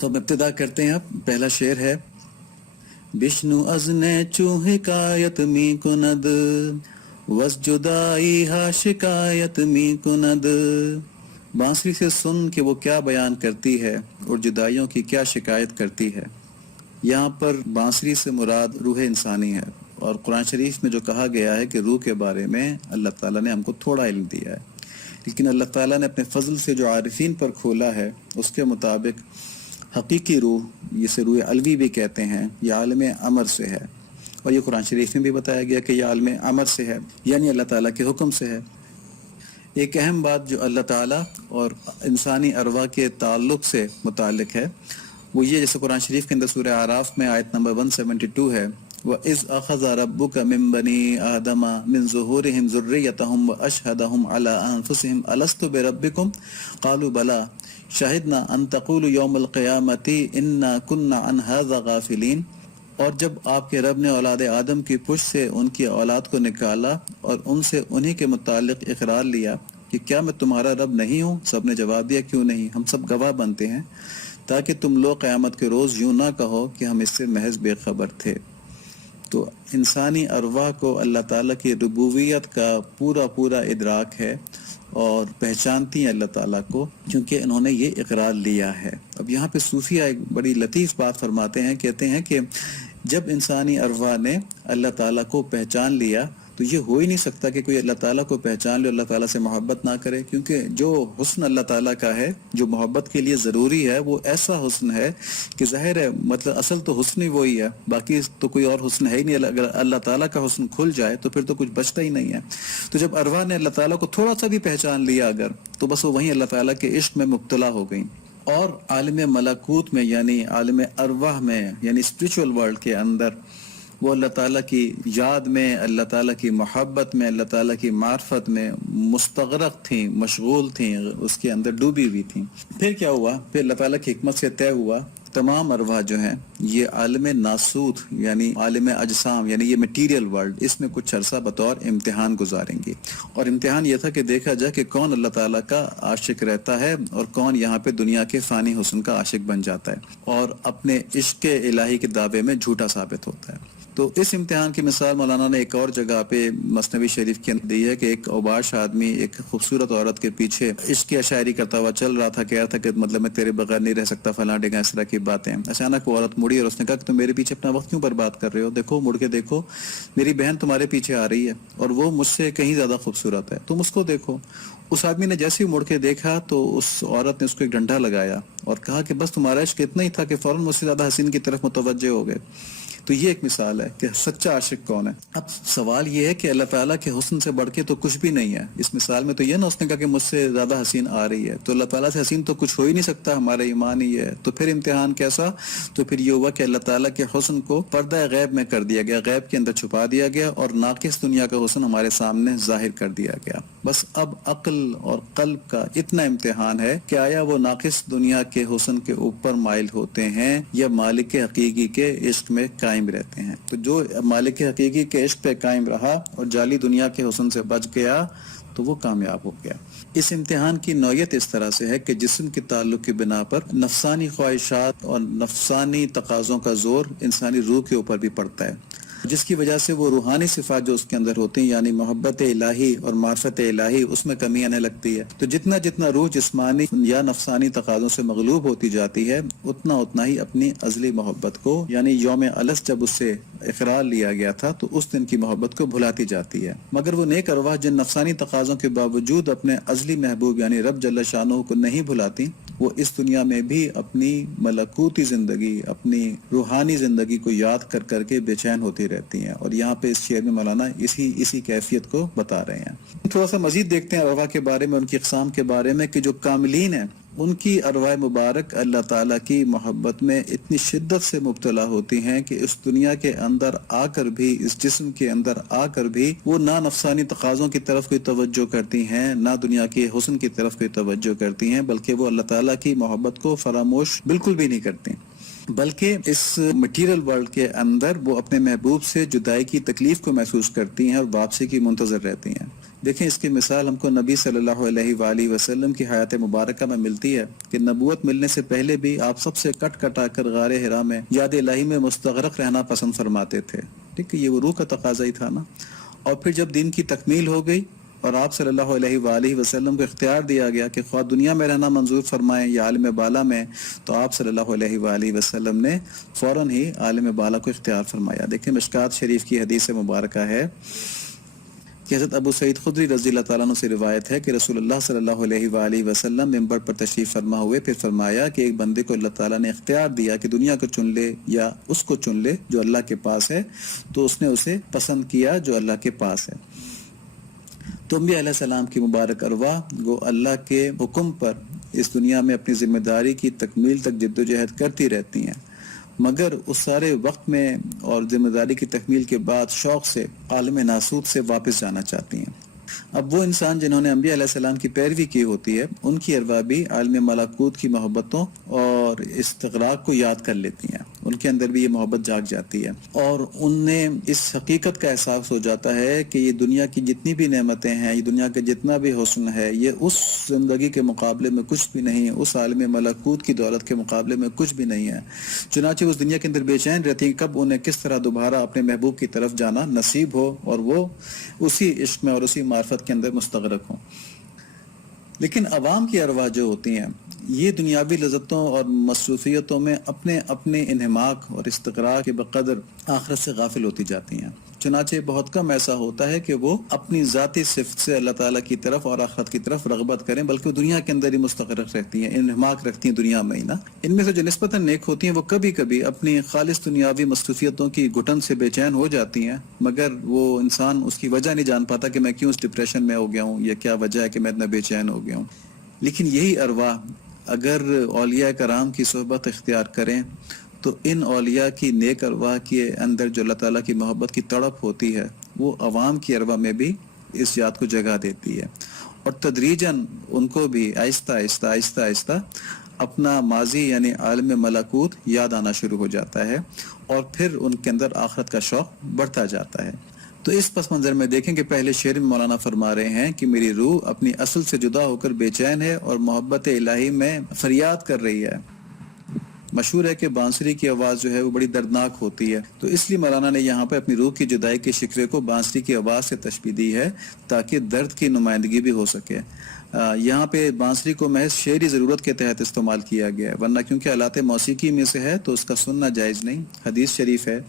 تو اب ابتدا کرتے ہیں. اب پہلا شعر ہے: بشنو ازنے چو حکایت می کند وز جدائی ہا شکایت می کند. بانسری سے سن کہ وہ کیا بیان کرتی ہے اور جدائیوں کی کیا شکایت کرتی ہے. یہاں پر بانسری سے مراد روح انسانی ہے، اور قرآن شریف میں جو کہا گیا ہے کہ روح کے بارے میں اللہ تعالیٰ نے ہم کو تھوڑا علم دیا ہے، لیکن اللہ تعالیٰ نے اپنے فضل سے جو عارفین پر کھولا ہے اس کے مطابق حقیقی روح، جسے روح الوی بھی کہتے ہیں، یہ عالم امر سے ہے. اور یہ قرآن شریف میں بھی بتایا گیا کہ یہ عالم امر سے ہے، یعنی اللہ تعالیٰ کے حکم سے ہے. ایک اہم بات جو اللہ تعالیٰ اور انسانی ارواح کے تعلق سے متعلق ہے وہ یہ، جیسے قرآن شریف کے اندر سورہ اعراف میں آیت نمبر 172 ہے: وَإِذْ أَخَذَ رَبُّكَ مِن بَنِي آدَمَ مِن ظُهُورِهِمْ ذُرِّيَّتَهُمْ وَأَشْهَدَهُمْ عَلَىٰ أَنفُسِهِمْ أَلَسْتُ بِرَبِّكُمْ قَالُوا بَلَىٰ شَهِدْنَا أَن تَقُولُوا يَوْمَ الْقِيَامَةِ إِنَّا كُنَّا عَنْ هَٰذَا غَافِلِينَ. اور جب آپ کے رب نے اولاد آدم کی پشت سے ان کی اولاد کو نکالا اور ان سے انہی کے متعلق اقرار لیا کہ کیا میں تمہارا رب نہیں ہوں؟ سب نے جواب دیا کیوں نہیں، ہم سب گواہ بنتے ہیں، تاکہ تم لوگ قیامت کے روز یوں نہ کہو کہ ہم اس سے محض بے خبر تھے. تو انسانی ارواح کو اللہ تعالیٰ کی ربوبیت کا پورا ادراک ہے اور پہچانتی ہیں اللہ تعالیٰ کو، کیونکہ انہوں نے یہ اقرار لیا ہے. اب یہاں پہ صوفیہ ایک بڑی لطیف بات فرماتے ہیں، کہتے ہیں کہ جب انسانی ارواح نے اللہ تعالیٰ کو پہچان لیا تو یہ ہو ہی نہیں سکتا کہ کوئی اللہ تعالیٰ کو پہچان لے، اللہ تعالیٰ سے محبت نہ کرے، کیونکہ جو حسن اللہ تعالیٰ کا ہے جو محبت کے لیے ضروری ہے وہ ایسا حسن ہے کہ ظاہر ہے مطلب اصل تو حسن ہی وہی ہے، باقی تو کوئی اور حسن ہے ہی نہیں. اگر اللہ تعالیٰ کا حسن کھل جائے تو پھر تو کچھ بچتا ہی نہیں ہے. تو جب ارواح نے اللہ تعالیٰ کو تھوڑا سا بھی پہچان لیا اگر، تو بس وہ وہیں اللہ تعالیٰ کے عشق میں مبتلا ہو گئیں. اور عالم ملکوت میں یعنی عالم ارواح میں یعنی اسپریچول ورلڈ کے اندر وہ اللہ تعالیٰ کی یاد میں، اللہ تعالیٰ کی محبت میں، اللہ تعالیٰ کی معرفت میں مستغرق تھیں، مشغول تھیں، اس کے اندر ڈوبی ہوئی تھیں. پھر کیا ہوا؟ پھر اللہ تعالیٰ کی حکمت سے طے ہوا تمام ارواح جو ہیں یہ عالم ناسوت یعنی عالم اجسام یعنی یہ میٹیریل ورلڈ، اس میں کچھ عرصہ بطور امتحان گزاریں گے. اور امتحان یہ تھا کہ دیکھا جائے کہ کون اللہ تعالیٰ کا عاشق رہتا ہے اور کون یہاں پہ دنیا کے فانی حسن کا عاشق بن جاتا ہے اور اپنے عشق الہی کے دعوے میں جھوٹا ثابت ہوتا ہے. تو اس امتحان کی مثال مولانا نے ایک اور جگہ پہ مثنوی شریف کے اندر دی ہے کہ ایک اوباش آدمی ایک خوبصورت عورت کے پیچھے عشق کی شاعری کرتا ہوا چل رہا تھا، کہہ رہا تھا کہ مطلب میں تیرے بغیر نہیں رہ سکتا، فلاں ڈگا اس طرح کی باتیں. اچانک وہ عورت مڑی اور اس نے کہا کہ تم میرے پیچھے اپنا وقت کیوں برباد کر رہے ہو؟ دیکھو مڑ کے دیکھو، میری بہن تمہارے پیچھے آ رہی ہے اور وہ مجھ سے کہیں زیادہ خوبصورت ہے، تم اس کو دیکھو. اس آدمی نے جیسے ہی مڑ کے دیکھا تو اس عورت نے اس کو ایک ڈنڈا لگایا اور کہا کہ بس تمہارا عشق اتنا ہی تھا کہ فوراً مجھ سے زیادہ حسین کی طرف متوجہ ہو گئے. تو یہ ایک مثال ہے کہ سچا عاشق کون ہے. اب سوال یہ ہے کہ اللہ تعالیٰ کے حسن سے بڑھ کے تو کچھ بھی نہیں ہے. اس مثال میں تو یہ نا اس نے کہا کہ مجھ سے زیادہ حسین آ رہی ہے، تو اللہ تعالیٰ سے حسین تو کچھ ہو ہی نہیں سکتا، ہمارا ایمان ہی ہے. تو پھر امتحان کیسا؟ تو پھر یہ ہوا کہ اللہ تعالیٰ کے حسن کو پردہ غیب میں کر دیا گیا، غیب کے اندر چھپا دیا گیا اور ناقص دنیا کا حسن ہمارے سامنے ظاہر کر دیا گیا. بس اب عقل اور قلب کا اتنا امتحان ہے کہ آیا وہ ناقص دنیا کے حسن کے اوپر مائل ہوتے ہیں یا مالک حقیقی کے عشق میں قائم رہتے ہیں. تو جو مالک حقیقی کے عشق پہ قائم رہا اور جعلی دنیا کے حسن سے بچ گیا تو وہ کامیاب ہو گیا. اس امتحان کی نوعیت اس طرح سے ہے کہ جسم کے تعلق کی بنا پر نفسانی خواہشات اور نفسانی تقاضوں کا زور انسانی روح کے اوپر بھی پڑتا ہے، جس کی وجہ سے وہ روحانی صفات جو اس کے اندر ہوتی ہیں یعنی محبت الہی اور معرفت الہی اس میں کمی آنے لگتی ہے. تو جتنا روح جسمانی یا نفسانی تقاضوں سے مغلوب ہوتی جاتی ہے اتنا ہی اپنی ازلی محبت کو یعنی یوم الست جب اس سے اقرار لیا گیا تھا تو اس دن کی محبت کو بھلاتی جاتی ہے. مگر وہ نیک ارواح جن نفسانی تقاضوں کے باوجود اپنے ازلی محبوب یعنی رب جل شانہ کو نہیں بھلاتی، وہ اس دنیا میں بھی اپنی ملکوتی زندگی، اپنی روحانی زندگی کو یاد کر کے بے چین ہوتی رہتی ہیں. اور یہاں پہ اس شعر میں مولانا اسی کیفیت کو بتا رہے ہیں. تھوڑا سا مزید دیکھتے ہیں ارواح کے بارے میں، ان کی اقسام کے بارے میں، کہ جو کاملین ہیں ان کی ارواح مبارک اللہ تعالیٰ کی محبت میں اتنی شدت سے مبتلا ہوتی ہیں کہ اس دنیا کے اندر آ کر بھی، اس جسم کے اندر آ کر بھی وہ نہ نفسانی تقاضوں کی طرف کوئی توجہ کرتی ہیں، نہ دنیا کے حسن کی طرف کوئی توجہ کرتی ہیں، بلکہ وہ اللہ تعالیٰ کی محبت کو فراموش بالکل بھی نہیں کرتی، بلکہ اس مٹیریل ورلڈ کے اندر وہ اپنے محبوب سے جدائی کی تکلیف کو محسوس کرتی ہیں اور واپسی کی منتظر رہتی ہیں. دیکھیں اس کی مثال ہم کو نبی صلی اللہ علیہ وآلہ وسلم کی حیات مبارکہ میں ملتی ہے کہ نبوت ملنے سے پہلے بھی آپ سب سے کٹ کٹا کر غار حرا میں یاد الہی میں مستغرق رہنا پسند فرماتے تھے. ٹھیک ہے، یہ وہ روح کا تقاضا ہی تھا نا. اور پھر جب دین کی تکمیل ہو گئی اور آپ صلی اللہ علیہ وآلہ وسلم کو اختیار دیا گیا کہ خواہ دنیا میں رہنا منظور فرمائیں یا عالم بالا میں، تو آپ صلی اللہ علیہ وآلہ وسلم نے فوراً ہی عالم بالا کو اختیار فرمایا. دیکھیں مشکات شریف کی حدیث مبارکہ ہے کہ حضرت ابو سعید خدری رضی اللہ تعالیٰ عنہ سے روایت ہے کہ رسول اللہ صلی اللہ علیہ وآلہ وسلم ممبر پر تشریف فرما ہوئے، پھر فرمایا کہ ایک بندے کو اللہ تعالیٰ نے اختیار دیا کہ دنیا کو چن لے یا اس کو چن لے جو اللہ کے پاس ہے، تو اس نے اسے پسند کیا جو اللہ کے پاس ہے. تو انبیاء علیہ السلام کی مبارک ارواح وہ اللہ کے حکم پر اس دنیا میں اپنی ذمہ داری کی تکمیل تک جد و جہد کرتی رہتی ہیں، مگر اس سارے وقت میں اور ذمہ داری کی تکمیل کے بعد شوق سے عالم ناسوت سے واپس جانا چاہتی ہیں. اب وہ انسان جنہوں نے انبیاء علیہ السلام کی پیروی کی ہوتی ہے، ان کی ارواح بھی عالم ملکوت کی محبتوں اور استغراق کو یاد کر لیتی ہیں. ان کے اندر بھی یہ محبت جاگ جاتی ہے اور انہیں اس حقیقت کا احساس ہو جاتا ہے کہ یہ دنیا کی جتنی بھی نعمتیں ہیں، یہ دنیا کا جتنا بھی حسن ہے، یہ اس زندگی کے مقابلے میں کچھ بھی نہیں ہے، اس عالم ملکوت کی دولت کے مقابلے میں کچھ بھی نہیں ہے. چنانچہ اس دنیا کے اندر بے چین رہتی ہیں کب انہیں کس طرح دوبارہ اپنے محبوب کی طرف جانا نصیب ہو اور وہ اسی عشق میں اور اسی معرفت کے اندر مستغرق ہوں. لیکن عوام کی ارواح جو ہوتی ہیں یہ دنیاوی لذتوں اور مصروفیتوں میں اپنے اپنے انہماک اور استقرار کے بقدر آخرت سے غافل ہوتی جاتی ہیں. چنانچہ بہت کم ایسا ہوتا ہے کہ وہ اپنی ذاتی صفت سے اللہ تعالیٰ کی طرف اور آخرت کی طرف رغبت کریں، بلکہ دنیا کے اندر ہی مستقرق رہتی ہیں، انہماک رکھتی ہیں دنیا میں ہی نا. ان میں سے جو نسبتاً نیک ہوتی ہیں وہ کبھی کبھی اپنی خالص دنیاوی مصروفیتوں کی گھٹن سے بے چین ہو جاتی ہیں، مگر وہ انسان اس کی وجہ نہیں جان پاتا کہ میں کیوں اس ڈپریشن میں ہو گیا ہوں یا کیا وجہ ہے کہ میں اتنا بے چین ہو گیا ہوں. لیکن یہی ارواح اگر اولیاء کرام کی صحبت اختیار کریں تو ان اولیاء کی نیک ارواح کے اندر جو اللہ تعالیٰ کی محبت کی تڑپ ہوتی ہے وہ عوام کی ارواح میں بھی اس یاد کو جگہ دیتی ہے، اور تدریجاً ان کو بھی آہستہ آہستہ آہستہ آہستہ اپنا ماضی یعنی عالم ملکوت یاد آنا شروع ہو جاتا ہے اور پھر ان کے اندر آخرت کا شوق بڑھتا جاتا ہے. تو اس پس منظر میں دیکھیں کہ پہلے شعر میں مولانا فرما رہے ہیں کہ میری روح اپنی اصل سے جدا ہو کر بے چین ہے اور محبت الہی میں فریاد کر رہی ہے. مشہور ہے کہ بانسری کی آواز جو ہے وہ بڑی دردناک ہوتی ہے، تو اس لیے مولانا نے یہاں پہ اپنی روح کی جدائی کے شکوے کو بانسری کی آواز سے تشبیہ دی ہے تاکہ درد کی نمائندگی بھی ہو سکے. یہاں پہ بانسری کو محض شعری ضرورت کے تحت استعمال کیا گیا ہے، ورنہ کیونکہ آلات موسیقی میں سے ہے تو اس کا سننا جائز نہیں. حدیث شریف ہے،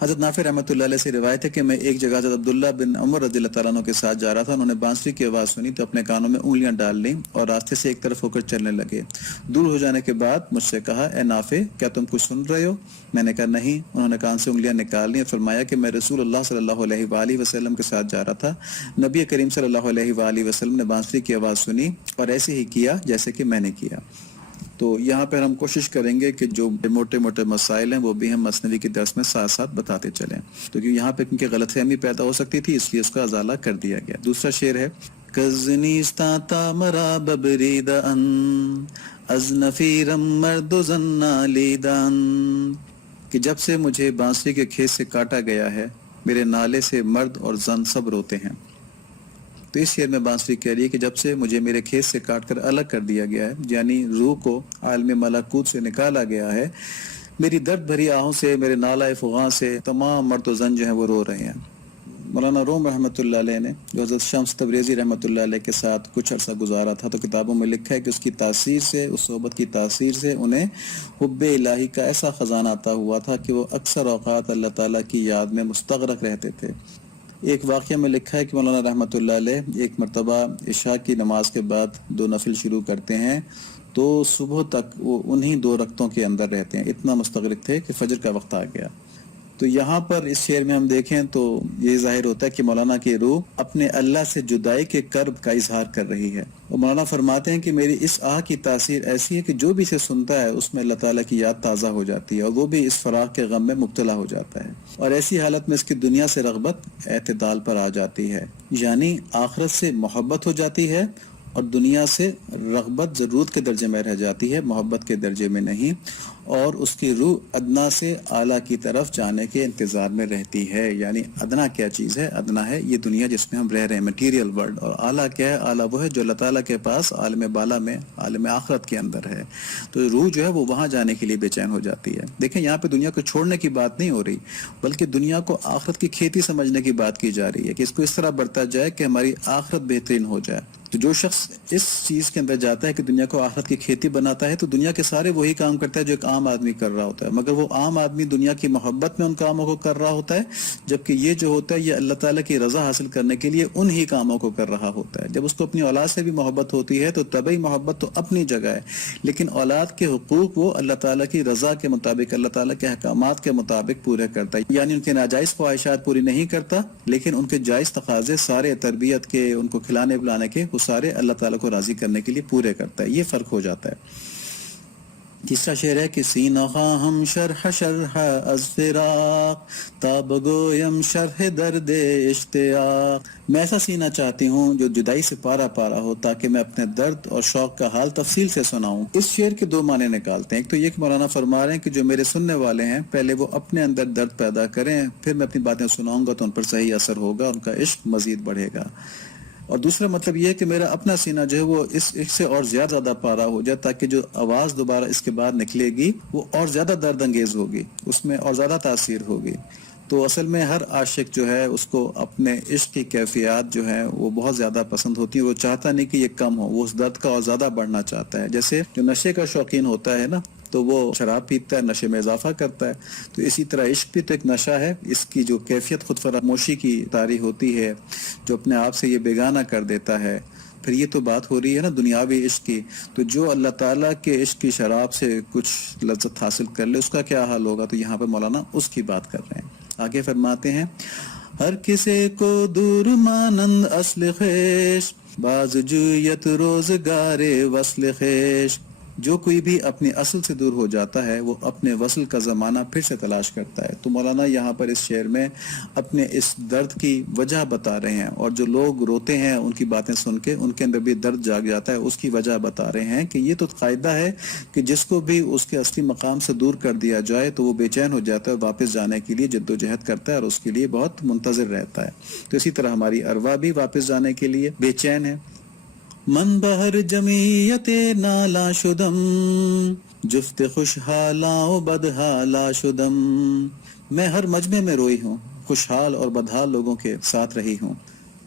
حضرت نافع رحمۃ اللہ علیہ سے روایت ہے کہ میں ایک جگہ حضرت عبداللہ بن عمر رضی اللہ تعالیٰ عنہ کے ساتھ جا رہا تھا. انہوں نے بانسری کی آواز سنی تو اپنے کانوں میں انگلیاں ڈال لیں اور راستے سے ایک طرف ہو کر چلنے لگے. دور ہو جانے کے بعد مجھ سے کہا، اے نافع کیا تم کچھ سن رہے ہو؟ میں نے کہا نہیں. انہوں نے کان سے انگلیاں نکال لی اور فرمایا کہ میں رسول اللہ صلی اللہ علیہ وآلہ وسلم کے ساتھ جا رہا تھا. نبی کریم صلی اللہ علیہ وآلہ وسلم نے بانسری کی آواز سنی اور ایسے ہی کیا جیسے کہ میں نے کیا. تو یہاں پر ہم کوشش کریں گے کہ جو موٹے موٹے مسائل ہیں وہ بھی ہم مثنوی کے درس میں ساتھ ساتھ بتاتے چلیں، تو یہاں پہ کیونکہ غلط فہمی پیدا ہو سکتی تھی اس لیے اس کا ازالہ کر دیا گیا. دوسرا شعر ہے، کزنیستا تامرا ببریدان از نفیرم مرد و زنا لیدان، کہ جب سے مجھے بانسری کے کھیت سے کاٹا گیا ہے میرے نالے سے مرد اور زن سب روتے ہیں. تو اس شعر میں بانسری کہہ رہی ہے کہ جب سے مجھے میرے کھیت سے کاٹ کر الگ کر دیا گیا ہے، یعنی روح کو عالم ملکوت سے نکالا گیا ہے، میری درد بھری آہوں سے، میرے نالہ فغاں سے تمام مرد و زن جو ہیں وہ رو رہے ہیں. مولانا روم رحمۃ اللہ علیہ نے جو حضرت شمس تبریزی رحمۃ اللہ علیہ کے ساتھ کچھ عرصہ گزارا تھا تو کتابوں میں لکھا ہے کہ اس کی تاثیر سے، اس صحبت کی تاثیر سے انہیں حب الہی کا ایسا خزانہ عطا ہوا تھا کہ وہ اکثر اوقات اللہ تعالیٰ کی یاد میں مستغرق رہتے تھے. ایک واقعہ میں لکھا ہے کہ مولانا رحمۃ اللہ علیہ ایک مرتبہ عشاء کی نماز کے بعد 2 نفل شروع کرتے ہیں تو صبح تک وہ انہی 2 رکعتوں کے اندر رہتے ہیں، اتنا مستغرق تھے کہ فجر کا وقت آ گیا. تو یہاں پر اس شعر میں ہم دیکھیں تو یہ ظاہر ہوتا ہے کہ مولانا کی روح اپنے اللہ سے جدائی کے کرب کا اظہار کر رہی ہے. اور مولانا فرماتے ہیں کہ میری اس آہ کی تاثیر ایسی ہے کہ جو بھی اسے سنتا ہے اس میں اللہ تعالیٰ کی یاد تازہ ہو جاتی ہے اور وہ بھی اس فراق کے غم میں مبتلا ہو جاتا ہے، اور ایسی حالت میں اس کی دنیا سے رغبت اعتدال پر آ جاتی ہے، یعنی آخرت سے محبت ہو جاتی ہے اور دنیا سے رغبت ضرورت کے درجے میں رہ جاتی ہے، محبت کے درجے میں نہیں. اور اس کی روح ادنا سے اعلیٰ کی طرف جانے کے انتظار میں رہتی ہے. یعنی ادنا کیا چیز ہے؟ ادنا ہے یہ دنیا جس میں ہم رہ رہے ہیں، مٹیریل ورلڈ. اور اعلیٰ کیا ہے؟ اعلیٰ وہ ہے جو اللہ تعالیٰ کے پاس عالم بالا میں، عالم آخرت کے اندر ہے. تو روح جو ہے وہ وہاں جانے کے لیے بے چین ہو جاتی ہے. دیکھیں یہاں پہ دنیا کو چھوڑنے کی بات نہیں ہو رہی، بلکہ دنیا کو آخرت کی کھیتی سمجھنے کی بات کی جا رہی ہے کہ اس کو اس طرح برتا جائے کہ ہماری آخرت بہترین ہو جائے. تو جو شخص اس چیز کے اندر جاتا ہے کہ دنیا کو آخرت کی کھیتی بناتا ہے، تو دنیا کے سارے وہی کام کرتا ہے جو ایک عام آدمی کر رہا ہوتا ہے، مگر وہ عام آدمی دنیا کی محبت میں ان کاموں کو کر رہا ہوتا ہے، جبکہ یہ جو ہوتا ہے یہ اللہ تعالیٰ کی رضا حاصل کرنے کے لیے انہی کاموں کو کر رہا ہوتا ہے. جب اس کو اپنی اولاد سے بھی محبت ہوتی ہے تو طبعی محبت تو اپنی جگہ ہے، لیکن اولاد کے حقوق وہ اللہ تعالیٰ کی رضا کے مطابق، اللہ تعالیٰ کے احکامات کے مطابق پورے کرتا ہے. یعنی ان کے ناجائز خواہشات پوری نہیں کرتا، لیکن ان کے جائز تقاضے سارے تربیت کے، ان کو کھلانے پلانے کے، وہ سارے اللہ تعالیٰ کو راضی کرنے کے لیے پورے کرتا ہے. یہ فرق ہو جاتا ہے. تیسرا شعر ہے کہ سینہ خواہم شرح شرح از فراق تاب گویم شرح درد اشتیاق. میں ایسا سینہ چاہتی ہوں جو جدائی سے پارا پارا ہو، تاکہ میں اپنے درد اور شوق کا حال تفصیل سے سناؤں. اس شعر کے دو معنی نکالتے ہیں. ایک تو یہ کہ مولانا فرما رہے ہیں کہ جو میرے سننے والے ہیں پہلے وہ اپنے اندر درد پیدا کریں، پھر میں اپنی باتیں سناؤں گا تو ان پر صحیح اثر ہوگا، ان کا عشق مزید بڑھے گا. اور دوسرا مطلب یہ ہے کہ میرا اپنا سینہ جو ہے وہ اس سے اور زیادہ پارا ہو جائے، تاکہ جو آواز دوبارہ اس کے بعد نکلے گی وہ اور زیادہ درد انگیز ہوگی، اس میں اور زیادہ تاثیر ہوگی. تو اصل میں ہر عاشق جو ہے اس کو اپنے عشق کی کیفیات جو ہیں وہ بہت زیادہ پسند ہوتی ہیں. وہ چاہتا نہیں کہ یہ کم ہو، وہ اس درد کا اور زیادہ بڑھنا چاہتا ہے. جیسے جو نشے کا شوقین ہوتا ہے نا، تو وہ شراب پیتا ہے، نشے میں اضافہ کرتا ہے. تو اسی طرح عشق بھی تو ایک نشہ ہے. اس کی جو کیفیت خود فراموشی کی طاری ہوتی ہے، جو اپنے آپ سے یہ بیگانہ کر دیتا ہے. پھر یہ تو بات ہو رہی ہے نا دنیاوی عشق کی. تو جو اللہ تعالیٰ کے عشق کی شراب سے کچھ لذت حاصل کر لے، اس کا کیا حال ہوگا؟ تو یہاں پہ مولانا اس کی بات کر رہے ہیں. آگے فرماتے ہیں، ہر کسی کو دور مانند اصل خیش باز جویت روزگار وصل خیش. جو کوئی بھی اپنی اصل سے دور ہو جاتا ہے وہ اپنے وصل کا زمانہ پھر سے تلاش کرتا ہے. تو مولانا یہاں پر اس شعر میں اپنے اس درد کی وجہ بتا رہے ہیں، اور جو لوگ روتے ہیں ان کی باتیں سن کے ان کے اندر بھی درد جاگ جاتا ہے، اس کی وجہ بتا رہے ہیں کہ یہ تو قاعدہ ہے کہ جس کو بھی اس کے اصلی مقام سے دور کر دیا جائے تو وہ بے چین ہو جاتا ہے، واپس جانے کے لیے جد و جہد کرتا ہے اور اس کے لیے بہت منتظر رہتا ہے. تو اسی طرح ہماری ارواح بھی واپس جانے کے لیے بے چین ہے. من بہر جمعیت نالا شدم جفت خوشحالاں و بدحالا شدم. میں ہر مجمع میں روئی ہوں، خوشحال اور بدحال لوگوں کے ساتھ رہی ہوں.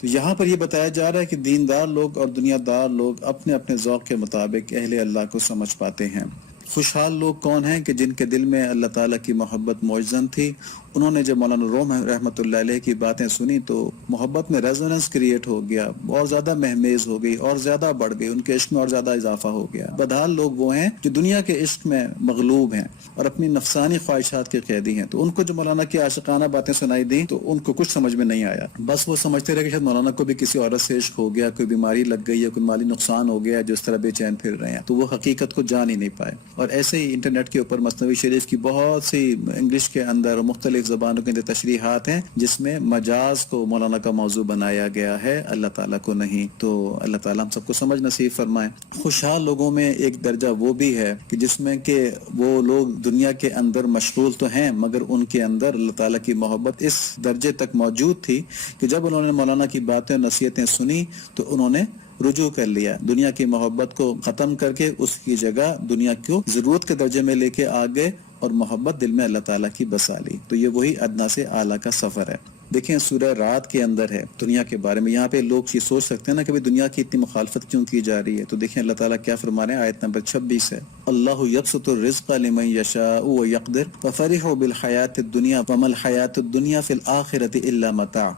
تو یہاں پر یہ بتایا جا رہا ہے کہ دیندار لوگ اور دنیا دار لوگ اپنے اپنے ذوق کے مطابق اہل اللہ کو سمجھ پاتے ہیں. خوشحال لوگ کون ہیں؟ کہ جن کے دل میں اللہ تعالیٰ کی محبت موجزن تھی. انہوں نے جب مولانا روم رحمۃ اللہ علیہ کی باتیں سنی تو محبت میں ریزوننس کریٹ ہو گیا، اور زیادہ مہمیز ہو گئی اور زیادہ بڑھ گئی، ان کے عشق میں اور زیادہ اضافہ ہو گیا. بدحال لوگ وہ ہیں جو دنیا کے عشق میں مغلوب ہیں اور اپنی نفسانی خواہشات کے قیدی ہیں. تو ان کو جو مولانا کی عاشقانہ باتیں سنائی دیں تو ان کو کچھ سمجھ میں نہیں آیا. بس وہ سمجھتے رہے کہ شاید مولانا کو بھی کسی عورت سے عشق ہو گیا، کوئی بیماری لگ گئی ہے، کوئی مالی نقصان ہو گیا جو اس طرح بے چین پھر رہے ہیں. تو وہ حقیقت کو جان ہی نہیں پائے. اور ایسے ہی انٹرنیٹ کے اوپر مثنوی شریف کی بہت سی انگلش کے اندر اور مختلف زبانوں کے اندر تشریحات ہیں جس میں مجاز کو مولانا کا موضوع بنایا گیا ہے، اللہ تعالیٰ کو نہیں. تو اللہ تعالیٰ ہم سب کو سمجھ نصیب فرمائے. خوشحال لوگوں میں ایک درجہ وہ بھی ہے کہ جس میں کہ وہ لوگ دنیا کے اندر مشغول تو ہیں، مگر ان کے اندر اللہ تعالیٰ کی محبت اس درجے تک موجود تھی کہ جب انہوں نے مولانا کی باتیں نصیحتیں سنی تو انہوں نے رجوع کر لیا، دنیا کی محبت کو ختم کر کے اس کی جگہ دنیا کو ضرورت کے درجے میں لے کے آگے اور محبت دل میں اللہ تعالیٰ کی بسا لی. تو یہ وہی ادنا سے اعلیٰ کا سفر ہے. دیکھیں سورہ رات کے اندر ہے دنیا کے بارے میں. یہاں پہ لوگ یہ سوچ سکتے ہیں نا کہ دنیا کی اتنی مخالفت کیوں کی جا رہی ہے. تو دیکھیں اللہ تعالیٰ کیا فرما رہے ہیں، آیت نمبر 26 ہے، اللہ یبسط الرزق لمن یشاء ویقدر ففرحوا بالحیاۃ الدنیا وما الحیاۃ الدنیا فی الآخرۃ الا متاع.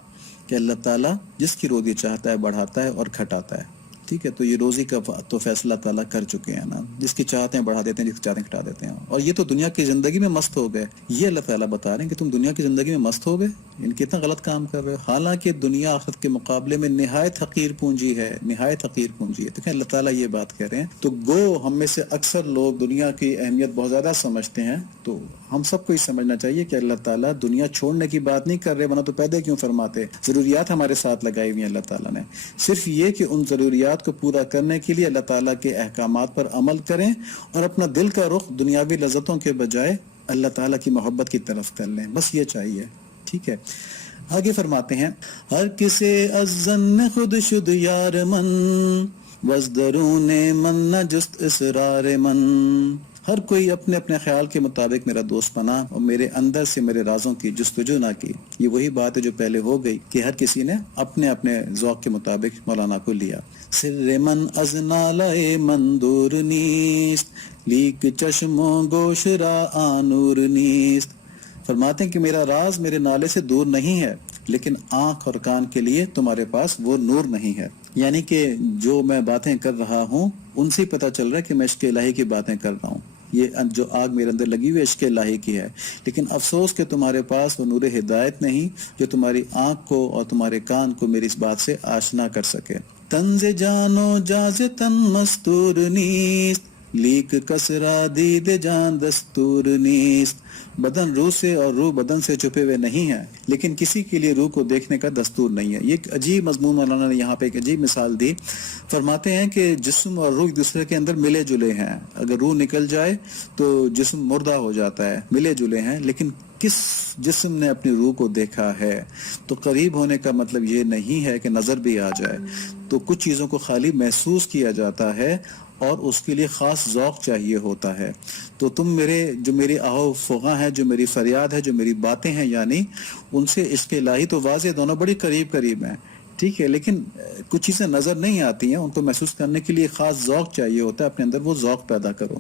کہ اللہ تعالیٰ جس کی روزی چاہتا ہے بڑھاتا ہے اور گھٹاتا ہے. ٹھیک ہے، تو یہ روزی کا تو فیصلہ تعالیٰ کر چکے ہیں نا، جس کی چاہتے ہیں بڑھا دیتے ہیں، جس کی چاہتے ہیں گھٹا دیتے ہیں. اور یہ تو دنیا کی زندگی میں مست ہو گئے. یہ اللہ تعالیٰ بتا رہے ہیں کہ تم دنیا کی زندگی میں مست ہو گئے، ان کے اتنا غلط کام کر رہے ہو. حالانکہ دنیا آخرت کے مقابلے میں نہایت حقیر پونجی ہے، نہایت حقیر پونجی ہے. دیکھیں اللہ تعالیٰ یہ بات کہہ رہے ہیں. تو گو ہم میں سے اکثر لوگ دنیا کی اہمیت بہت زیادہ سمجھتے ہیں. تو ہم سب کو یہ سمجھنا چاہیے کہ اللہ تعالیٰ دنیا چھوڑنے کی بات نہیں کر رہے، ورنہ تو پیدا کیوں فرماتے. ضروریات ہمارے ساتھ لگائی ہوئی ہیں اللہ تعالیٰ نے. صرف یہ کہ ان ضروریات ضروریات کو پورا کرنے کے لیے اللہ تعالیٰ کے احکامات پر عمل کریں اور اپنا دل کا رخ دنیاوی لذتوں کے بجائے اللہ تعالیٰ کی محبت کی طرف کر لیں. بس یہ چاہیے. ٹھیک ہے. آگے فرماتے ہیں ہر کسے ازن خود شد یار من وزدرون من نہ جست اسرار من. ہر کوئی اپنے اپنے خیال کے مطابق میرا دوست بنا اور میرے اندر سے میرے رازوں کی جستجو نہ کی. یہ وہی بات ہے جو پہلے ہو گئی کہ ہر کسی نے اپنے اپنے ذوق کے مطابق مولانا کو لیا. سر من از نالے من دور نیست لیک چشم و گوش را آنور نیست. فرماتے ہیں کہ میرا راز میرے نالے سے دور نہیں ہے لیکن آنکھ اور کان کے لیے تمہارے پاس وہ نور نہیں ہے. یعنی کہ جو میں باتیں کر رہا ہوں ان سے پتہ چل رہا ہے کہ میں عشق الہی کی باتیں کر رہا ہوں. یہ جو آگ میرے اندر لگی ہوئی عشق الہی کی ہے. لیکن افسوس کہ تمہارے پاس وہ نور ہدایت نہیں جو تمہاری آنکھ کو اور تمہارے کان کو میری اس بات سے آشنا کر سکے. تنز جانو جاز تن مستور نیست لیک کسرا دید جان دستور نیست. بدن روح سے اور روح بدن سے چھپے ہوئے نہیں ہیں لیکن کسی کے لیے روح کو دیکھنے کا دستور نہیں ہے. یہ ایک عجیب مضمون مولانا نے یہاں پہ ایک عجیب مثال دی. فرماتے ہیں کہ جسم اور روح ایک دوسرے کے اندر ملے جلے ہیں. اگر روح نکل جائے تو جسم مردہ ہو جاتا ہے. ملے جلے ہیں لیکن کس جسم نے اپنی روح کو دیکھا ہے؟ تو قریب ہونے کا مطلب یہ نہیں ہے کہ نظر بھی آ جائے. تو کچھ چیزوں کو خالی محسوس کیا جاتا ہے اور اس کے لیے خاص ذوق چاہیے ہوتا ہے. تو تم جو میری آہو فغاں ہے، جو میری فریاد ہے، جو میری باتیں ہیں، یعنی ان سے عشق الہی تو واضح دونوں بڑی قریب ہیں. ٹھیک ہے. لیکن کچھ چیزیں نظر نہیں آتی ہیں، ان کو محسوس کرنے کے لیے خاص ذوق چاہیے ہوتا ہے. اپنے اندر وہ ذوق پیدا کرو.